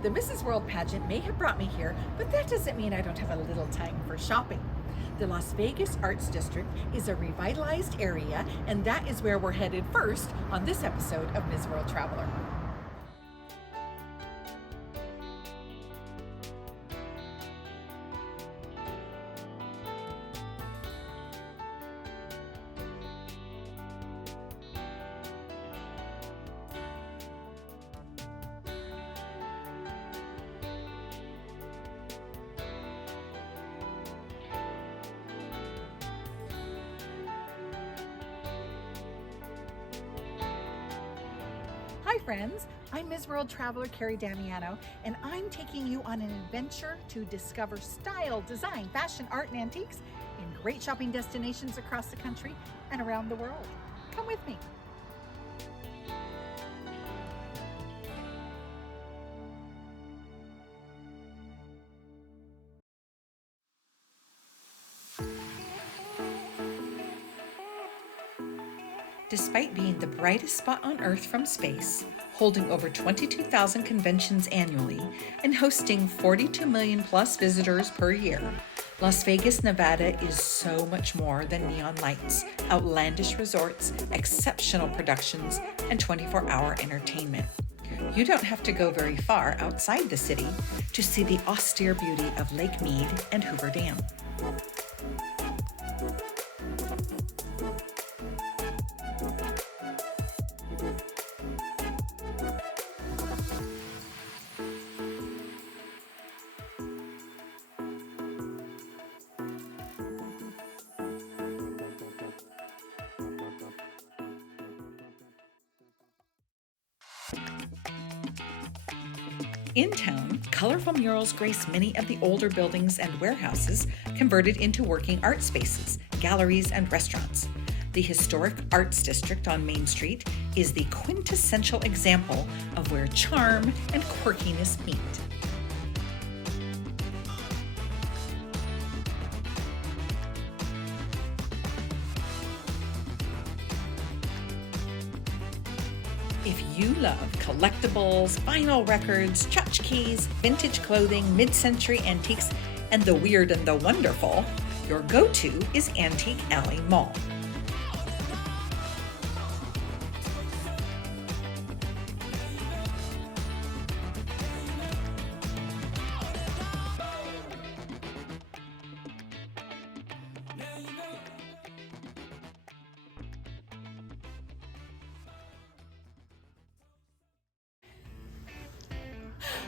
The Mrs. World pageant may have brought me here, but that doesn't mean I don't have a little time for shopping. The Las Vegas Arts District is a revitalized area, and that is where we're headed first on this episode of Ms. World Traveler. Hi friends, I'm Ms. World Traveler Kerry Damiano, and I'm taking you on an adventure to discover style, design, fashion, art, and antiques in great shopping destinations across the country and around the world. Come with me. Despite being the brightest spot on Earth from space, holding over 22,000 conventions annually, and hosting 42 million plus visitors per year, Las Vegas, Nevada is so much more than neon lights, outlandish resorts, exceptional productions, and 24-hour entertainment. You don't have to go very far outside the city to see the austere beauty of Lake Mead and Hoover Dam. In town, colorful murals grace many of the older buildings and warehouses converted into working art spaces, galleries, and restaurants. The historic Arts District on Main Street is the quintessential example of where charm and quirkiness meet. If you love collectibles, vinyl records, tchotchkes, vintage clothing, mid-century antiques, and the weird and the wonderful, your go-to is Antique Alley Mall.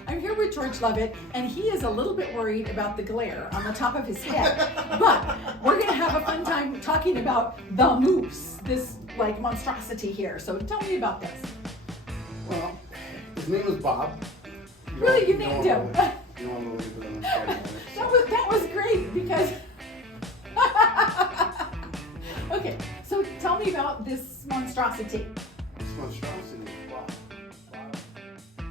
I'm here with George Lovitt, and he is a little bit worried about the glare on the top of his head. But we're going to have a fun time talking about the moose, this like monstrosity here. So tell me about this. Well, his name was Bob. Really, you named him? You want to leave it on the side? That was great because. Okay, so tell me about this monstrosity. This monstrosity is Bob.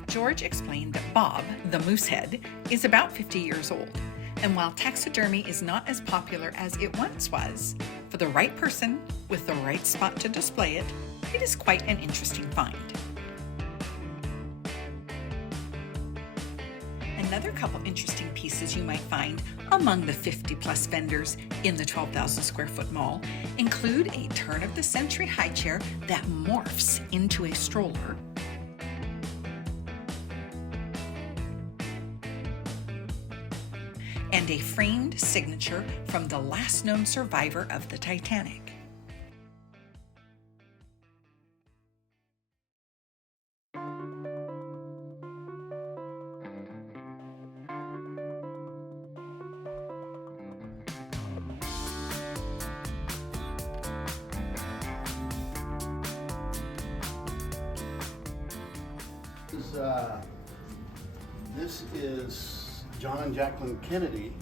George explained that Bob, the moosehead, is about 50 years old, and while taxidermy is not as popular as it once was, for the right person with the right spot to display it, it is quite an interesting find. Another couple interesting pieces you might find among the 50-plus vendors in the 12,000 square foot mall include a turn-of-the-century high chair that morphs into a stroller, and a framed signature from the last known survivor of the Titanic. This is John and Jacqueline Kennedy.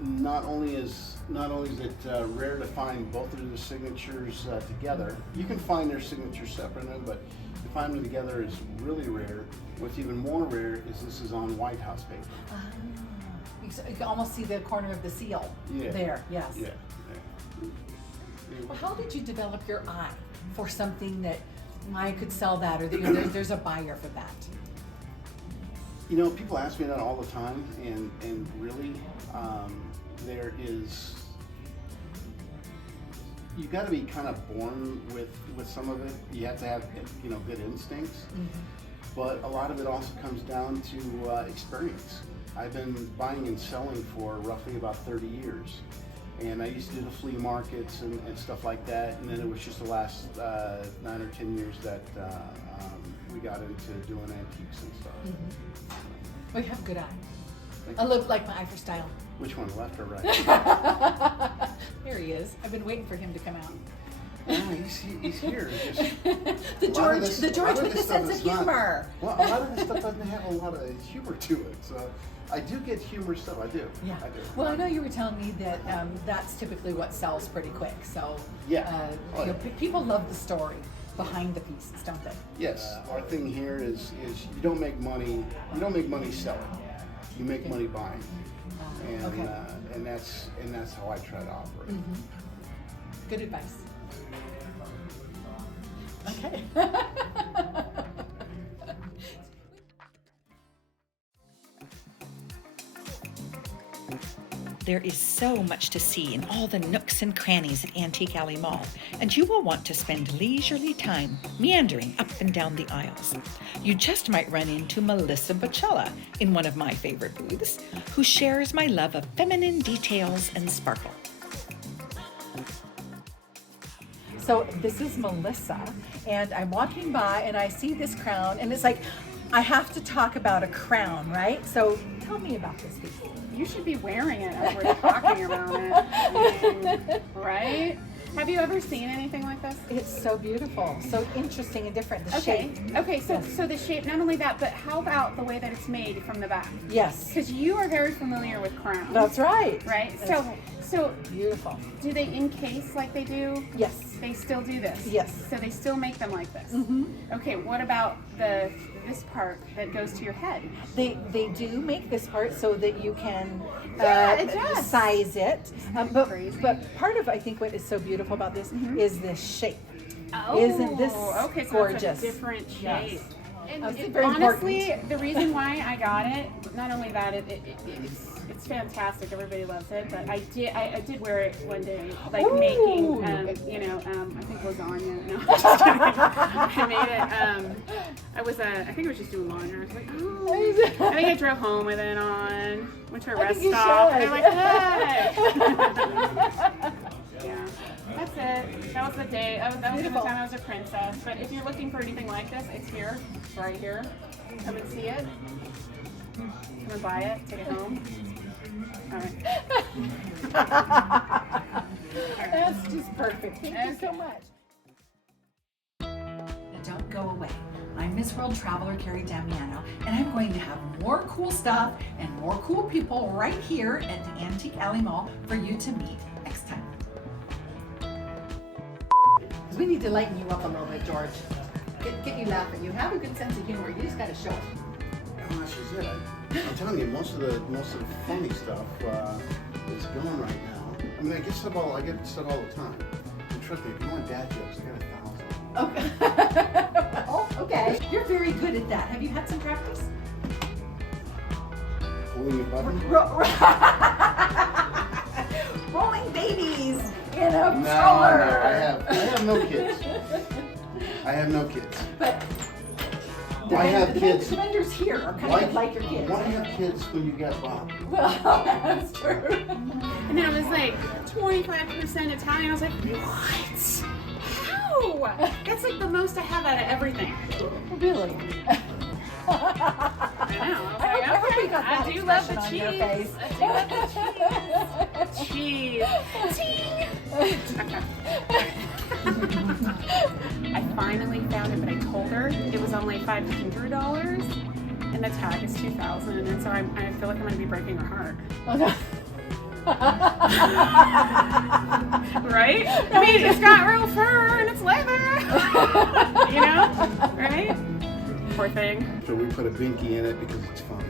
Not only is it rare to find both of their signatures together. You can find their signatures separately, but to find them together is really rare. What's even more rare is this is on White House paper. You can almost see the corner of the seal there. Yes. Yeah. Well, how did you develop your eye for something that I could sell that, or that there's a buyer for that? You know, people ask me that all the time, and really, there is, you've got to be kind of born with some of it. You have to have, you know, good instincts, but a lot of it also comes down to experience. I've been buying and selling for roughly about 30 years. And I used to do the flea markets and stuff like that, and then it was just the last 9 or 10 years that we got into doing antiques and stuff. Well, you have a good eye. I look like my eye for style. Which one, left or right? Here he is. I've been waiting for him to come out. Yeah, he's here. Just, the George with the sense of humor. Well, a lot of this stuff doesn't have a lot of humor to it, so I do get humor stuff. I do. Yeah. I do. Well, I know you were telling me that that's typically what sells pretty quick. So yeah. You know, people love the story behind the pieces, don't they? Yes. Our thing here is you don't make money. You don't make money selling. You make money buying. And okay. And that's how I try to operate. Good advice. Okay. There is so much to see in all the nooks and crannies at Antique Alley Mall, and you will want to spend leisurely time meandering up and down the aisles. You just might run into Melissa Bochella in one of my favorite booths, who shares my love of feminine details and sparkle. So this is Melissa, and I'm walking by and I see this crown, and it's like, I have to talk about a crown, right? So tell me about this piece. You should be wearing it as we're talking about it. I mean, right? Have you ever seen anything like this? It's so beautiful, so interesting and different. The shape. Okay, so Yes. so the shape, not only that, but how about the way that it's made from the back? Yes, Because you are very familiar with crowns. that's right. Right? That's So beautiful. do they encase like they do? Yes. They still do this? Yes. So they still make them like this? Okay, what about this part that goes to your head? They do make this part so that you can Yeah, it does. size it. Crazy. But part of, I think, what is so beautiful about this is this shape. Oh, Isn't this okay, so gorgeous? It's a different shape. Yes. And That's it- very honestly, important. the reason why I got it, not only that it's fantastic, everybody loves it, but I did wear it one day, like Ooh. making, I think lasagna. No, I'm just kidding. I made it. I think I was just doing laundry. I was like, oh. I think I drove home with it on. Went to a I rest think you stop, and should. I'm like, hey. Yeah. That's it. That was the day. That was the Beautiful. time I was a princess. But if you're looking for anything like this, it's here. It's right here. Come and see it. Come and buy it. Take it home. All right. That's just perfect. Thank you so much. Now don't go away. I'm Miss World Traveler Kerry Damiano, and I'm going to have more cool stuff and more cool people right here at the Antique Alley Mall for you to meet next time. We need to lighten you up a little bit, George. Get you laughing. You have a good sense of humor. You just got to show it. Oh, that's just it. I'm telling you, most of the funny stuff is gone right now. I mean, I get stuff all the time. And trust me, if you want dad jokes, I got 1,000. Okay. Well, okay. You're very good at that. Have you had some practice? Pulling your button? Rolling babies in a No, stroller. I have no kids. I have no kids. But Why have kids? The vendors here are kind of like your kids. Why have kids when you got Bob? Well, that's true. And then it was like 25% Italian. I was like, what? How? That's like the most I have out of everything. Really? I know. I hope everybody got that I do love the expression on cheese. your face. I do love the cheese. Cheese. I finally found it, but I told her it was only $500, and the tag is $2,000, and so I feel like I'm going to be breaking her heart. Oh, no. Right? I mean, it's got real fur and it's leather. You know? Right? Poor thing. So we put a binky in it because it's fun.